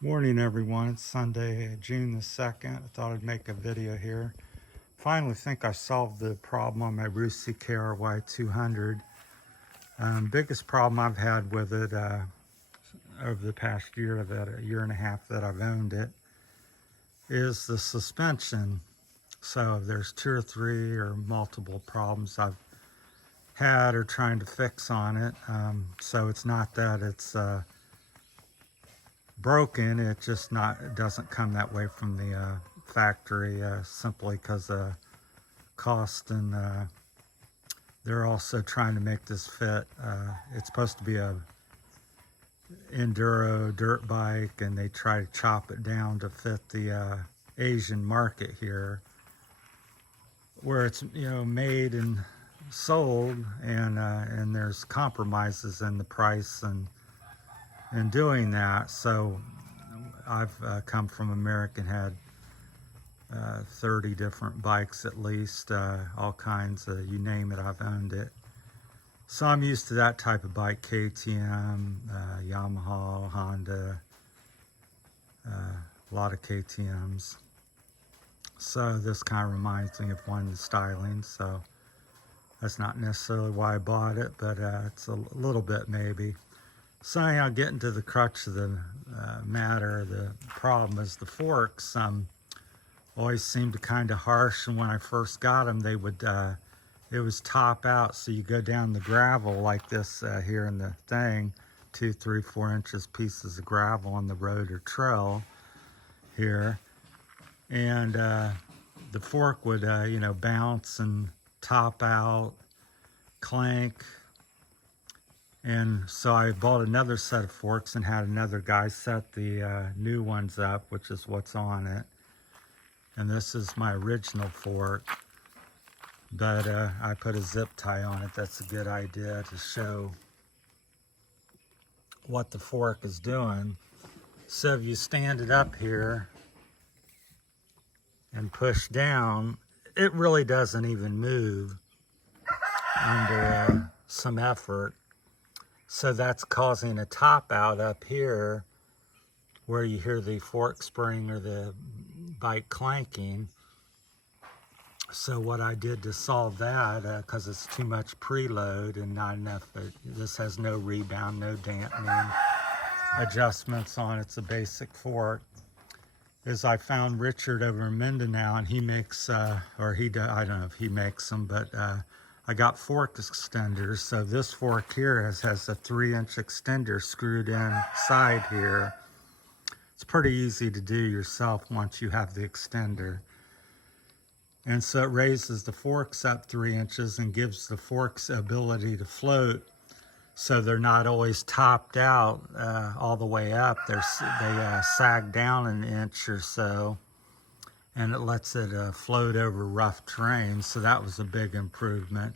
Morning everyone, it's Sunday, June the 2nd. I thought I'd make a video here. Finally think I solved the problem on my Rusi KRY 200. Biggest problem I've had with it over the past year, about a year and a half that I've owned it, is the suspension. So there's 2 or 3 or multiple problems I've had or trying to fix on it. So it's not that it's broken, it doesn't come that way from the factory, simply because of cost, and they're also trying to make this fit. It's supposed to be a enduro dirt bike, and they try to chop it down to fit the Asian market here, where it's made and sold, and there's compromises in the price and doing that. So I've come from American, had 30 different bikes at least, all kinds of, you name it, I've owned it. So I'm used to that type of bike, KTM, Yamaha, Honda, a lot of KTMs. So this kind of reminds me of one, the styling. So that's not necessarily why I bought it, but it's a little bit maybe. So anyhow, getting to the crux of the matter, the problem is the forks always seemed to kind of harsh, and when I first got them, they would, it was top out, so you go down the gravel like this here in the thing, 2, 3, 4 inches pieces of gravel on the road or trail here, and the fork would, bounce and top out, clank. And so I bought another set of forks and had another guy set the new ones up, which is what's on it. And this is my original fork, but I put a zip tie on it. That's a good idea to show what the fork is doing. So if you stand it up here and push down, it really doesn't even move under some effort. So that's causing a top out up here where you hear the fork spring or the bike clanking. So what I did to solve that, because it's too much preload and not enough, this has no rebound, no dampening adjustments on it. It's a basic fork. Is I found Richard over in Mindanao, and he makes, I don't know if he makes them, but I got fork extenders. So this fork here has a 3-inch extender screwed inside here. It's pretty easy to do yourself once you have the extender. And so it raises the forks up 3 inches and gives the forks ability to float, so they're not always topped out all the way up. They sag down an inch or so, and it lets it float over rough terrain. So that was a big improvement.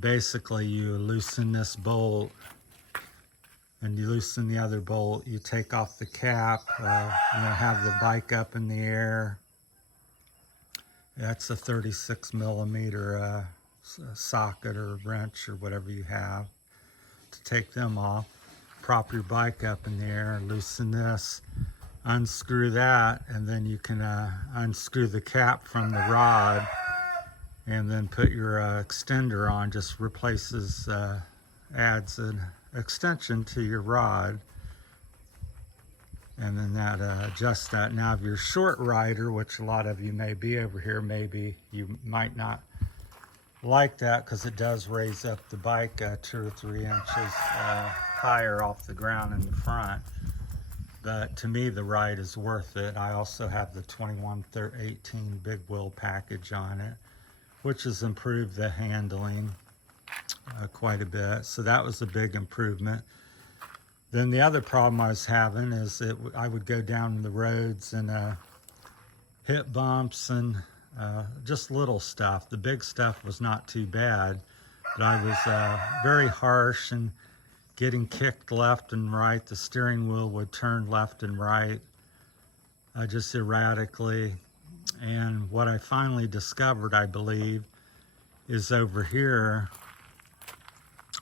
Basically, you loosen this bolt and you loosen the other bolt. You take off the cap, have the bike up in the air. That's a 36 millimeter socket or wrench or whatever you have to take them off. Prop your bike up in the air, loosen this, unscrew that, and then you can unscrew the cap from the rod, and then put your extender on. Just replaces, adds an extension to your rod, and then that adjusts that. Now if you're a short rider, which a lot of you may be over here, maybe you might not like that, because it does raise up the bike 2 or 3 inches higher off the ground in the front. But to me, the ride is worth it. I also have the 2118 big wheel package on it, which has improved the handling quite a bit. So that was a big improvement. Then the other problem I was having is I would go down the roads and hit bumps and just little stuff. The big stuff was not too bad, but I was very harsh and getting kicked left and right. The steering wheel would turn left and right just erratically. And what I finally discovered, I believe, is over here,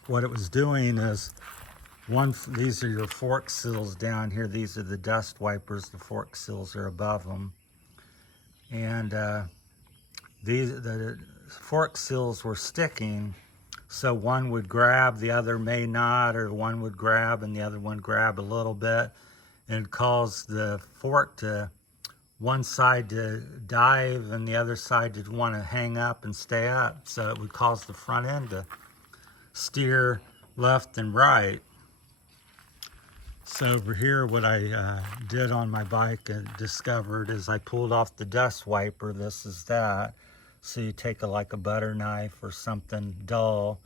what it was doing is These are your fork seals down here. These are the dust wipers. The fork seals are above them. And the fork seals were sticking, so one would grab, the other may not, or one would grab and the other one grab a little bit, and cause the fork to, one side to dive and the other side to want to hang up and stay up. So it would cause the front end to steer left and right. So over here, what I did on my bike and discovered is I pulled off the dust wiper. This is that. So you take like a butter knife or something dull,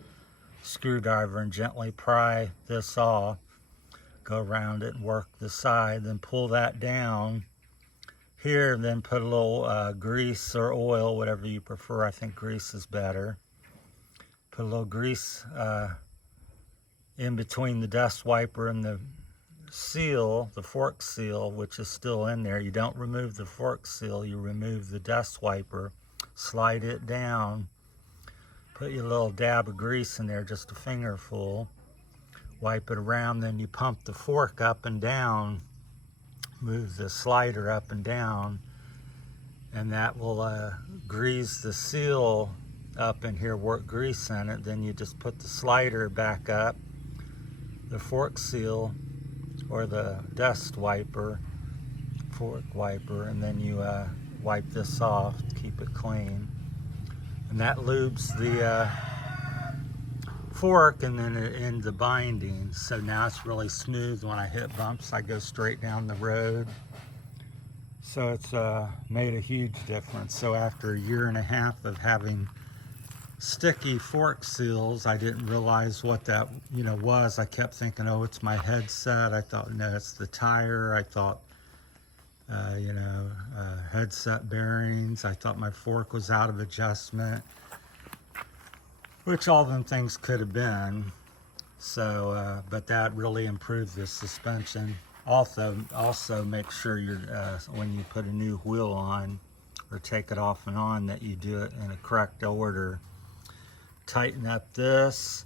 screwdriver, and gently pry this off. Go around it and work the side, then pull that down. Here, then put a little grease or oil, whatever you prefer. I think grease is better. Put a little grease in between the dust wiper and the seal, the fork seal, which is still in there. You don't remove the fork seal, you remove the dust wiper. Slide it down. Put your little dab of grease in there, just a fingerful. Wipe it around, then you pump the fork up and down. Move the slider up and down, and that will grease the seal up in here, work grease in it. Then you just put the slider back up, the fork seal or the dust wiper, fork wiper, and then you wipe this off to keep it clean. And that lubes the fork and then in the binding. So now it's really smooth. When I hit bumps, I go straight down the road. So it's made a huge difference. So after a year and a half of having sticky fork seals, I didn't realize what that was. I kept thinking, oh, it's my headset. I thought, no, it's the tire. I thought headset bearings. I thought my fork was out of adjustment, which all them things could have been. So, but that really improved the suspension. Also make sure you're, when you put a new wheel on or take it off and on, that you do it in a correct order. Tighten up this,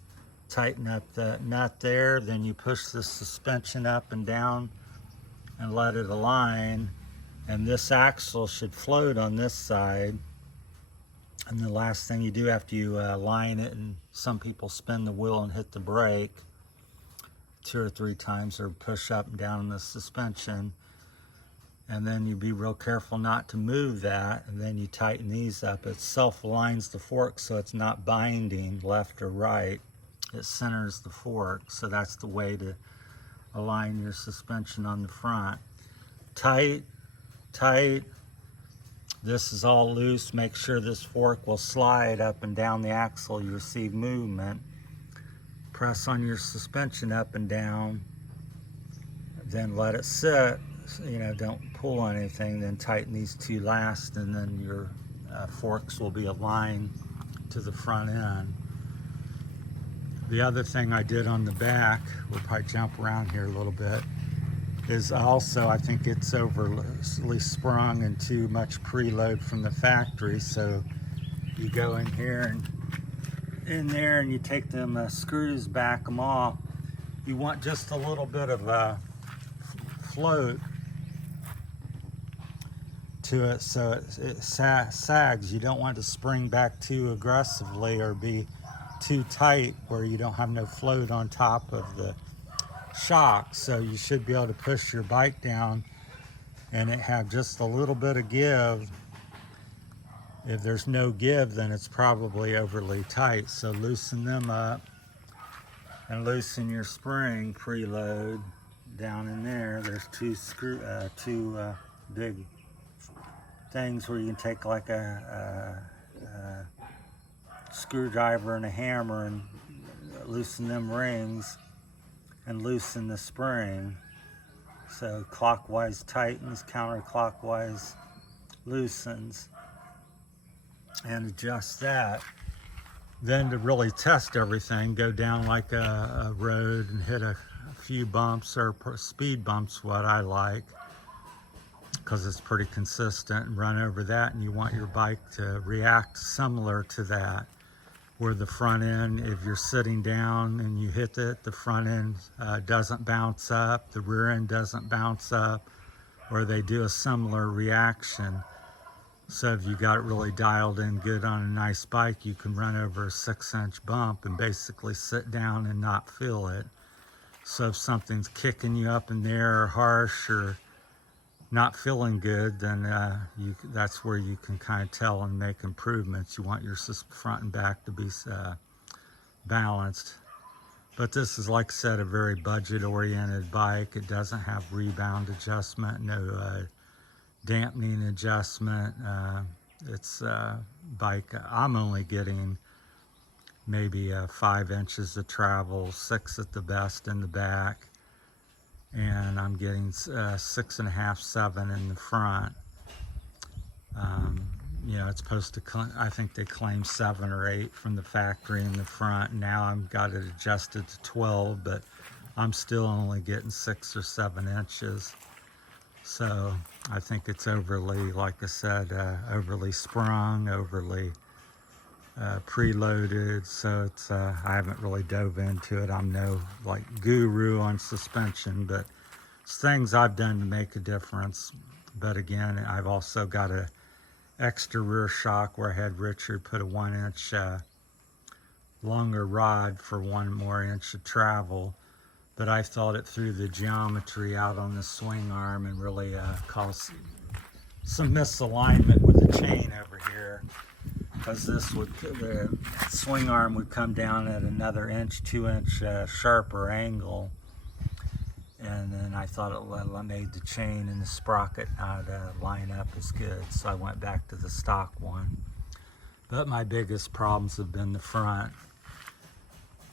tighten up the nut there, then you push the suspension up and down and let it align. And this axle should float on this side. And the last thing you do after you line it, and some people spin the wheel and hit the brake 2 or 3 times, or push up and down on the suspension, and then you be real careful not to move that, and then you tighten these up. It self-aligns the fork so it's not binding left or right. It centers the fork, so that's the way to align your suspension on the front. Tight, tight. This is all loose. Make sure this fork will slide up and down the axle. You receive movement. Press on your suspension up and down. Then let it sit. Don't pull on anything. Then tighten these 2 last, and then your forks will be aligned to the front end. The other thing I did on the back, we'll probably jump around here a little bit, is also, I think it's overly sprung and too much preload from the factory. So you go in here and in there and you take them screws, back them off. You want just a little bit of a float to it so it sags. You don't want to spring back too aggressively or be too tight where you don't have no float on top of the shock. So you should be able to push your bike down and it have just a little bit of give. If there's no give, then it's probably overly tight. So loosen them up and loosen your spring preload down in there. There's two big things where you can take like a screwdriver and a hammer and loosen them rings and loosen the spring. So clockwise tightens, counterclockwise loosens, and adjust that. Then to really test everything, go down like a road and hit a few bumps, or speed bumps, what I like, because it's pretty consistent, and run over that, and you want your bike to react similar to that. where the front end, if you're sitting down and you hit it, the front end doesn't bounce up, the rear end doesn't bounce up, or they do a similar reaction. So if you got it really dialed in good on a nice bike, you can run over a 6-inch bump and basically sit down and not feel it. So if something's kicking you up in the air or harsh or not feeling good, then that's where you can kind of tell and make improvements. You want your front and back to be balanced. But this is, like I said, a very budget-oriented bike. It doesn't have rebound adjustment, no dampening adjustment. It's a bike, I'm only getting maybe 5 inches of travel, 6 at the best in the back. And I'm getting 6.5, 7 in the front. You know, it's supposed to, I think they claim 7 or 8 from the factory in the front. Now I've got it adjusted to 12, but I'm still only getting 6 or 7 inches. So I think it's overly, like I said, overly sprung, overly preloaded. So it's I haven't really dove into it. I'm no like guru on suspension, but it's things I've done to make a difference. But again, I've also got a extra rear shock where I had Richard put a 1-inch longer rod for 1 more inch of travel. But I thought it through the geometry out on the swing arm and really caused some misalignment with the chain over here. Because the swing arm would come down at another 2-inch sharper angle, and then I thought it made the chain and the sprocket not line up as good, so I went back to the stock one. But my biggest problems have been the front.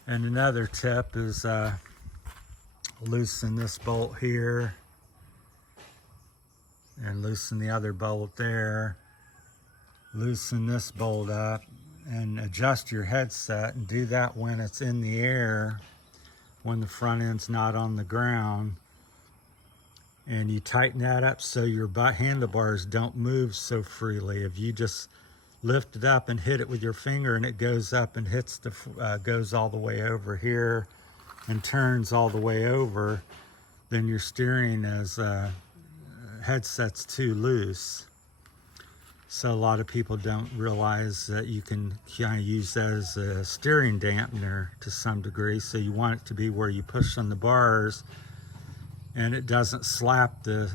And another tip is loosen this bolt here and loosen the other bolt there. Loosen this bolt up and adjust your headset, and do that when it's in the air, when the front end's not on the ground. And you tighten that up so your handlebars don't move so freely. If you just lift it up and hit it with your finger and it goes up and hits goes all the way over here and turns all the way over, then your steering headset's too loose. So a lot of people don't realize that you can kind of use that as a steering dampener to some degree. So you want it to be where you push on the bars and it doesn't slap the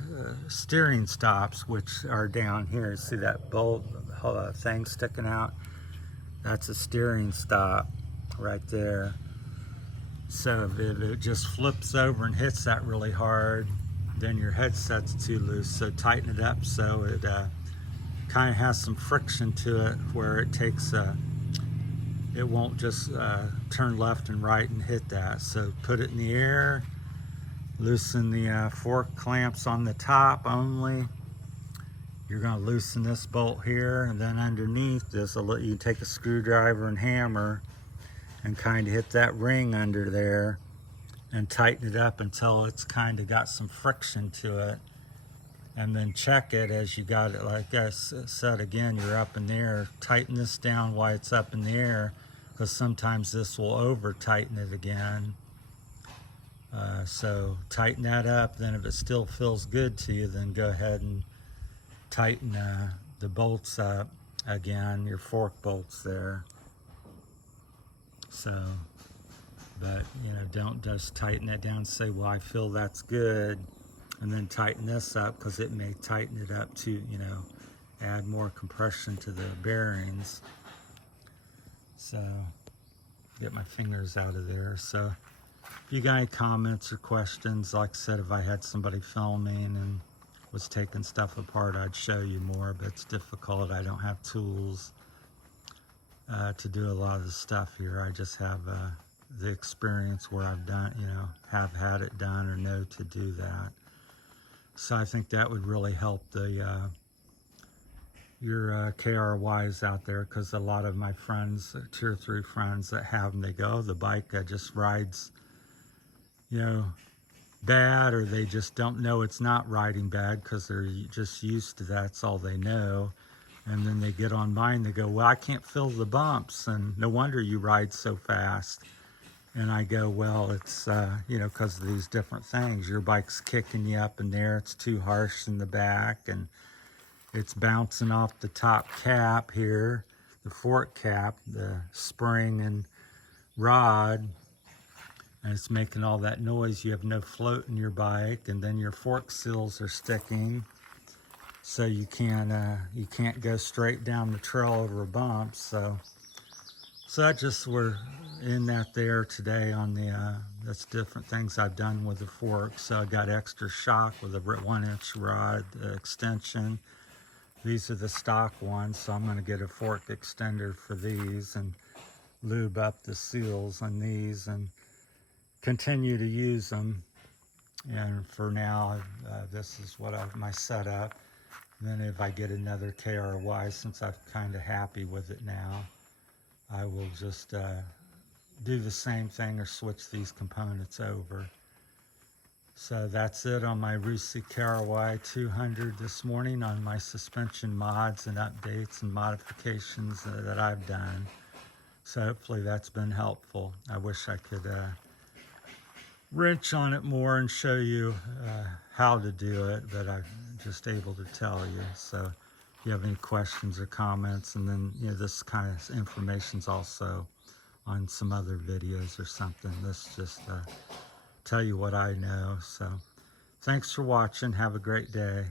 steering stops, which are down here. See that bolt thing sticking out? That's a steering stop right there. So if it just flips over and hits that really hard, then your headset's too loose. So tighten it up so it kind of has some friction to it, where it takes it won't just turn left and right and hit that. So put it in the air, loosen the fork clamps on the top only. You're going to loosen this bolt here, and then underneath this, you take a screwdriver and hammer and kind of hit that ring under there and tighten it up until it's kind of got some friction to it. And then check it as you got it. Like I said, again, you're up in the air. Tighten this down while it's up in the air, because sometimes this will over tighten it again. So tighten that up. Then if it still feels good to you, then go ahead and tighten the bolts up again, your fork bolts there. So, but you know, don't just tighten it down and say, well, I feel that's good, and then tighten this up, because it may tighten it up to, you know, add more compression to the bearings. So get my fingers out of there. So if you got any comments or questions, like I said, if I had somebody filming and was taking stuff apart, I'd show you more, but it's difficult. I don't have tools to do a lot of the stuff here. I just have the experience where I've done, you know, have had it done or know to do that. So I think that would really help the your KRYs out there, because a lot of my friends, 2 or 3 friends that have them, they go, oh, the bike just rides, you know, bad, or they just don't know it's not riding bad because they're just used to that. That's all they know. And then they get on mine, they go, well, I can't feel the bumps, and no wonder you ride so fast. And I go, well, it's, you know, because of these different things. Your bike's kicking you up in there, it's too harsh in the back, and it's bouncing off the top cap here, the fork cap, the spring and rod, and it's making all that noise. You have no float in your bike, and then your fork seals are sticking, so you can't go straight down the trail over bumps. So that just, we're in that there today on the that's different things I've done with the fork. So I got extra shock with a 1-inch rod extension. These are the stock ones, so I'm going to get a fork extender for these and lube up the seals on these and continue to use them. And for now, this is what my setup. And then if I get another KRY, since I'm kind of happy with it now, I will just do the same thing or switch these components over. So that's it on my Rusi KRY 200 this morning on my suspension mods and updates and modifications that I've done. So hopefully that's been helpful. I wish I could wrench on it more and show you how to do it, but I'm just able to tell you. So if you have any questions or comments, and then, you know, this kind of information's also on some other videos or something. This just tell you what I know. So thanks for watching. Have a great day.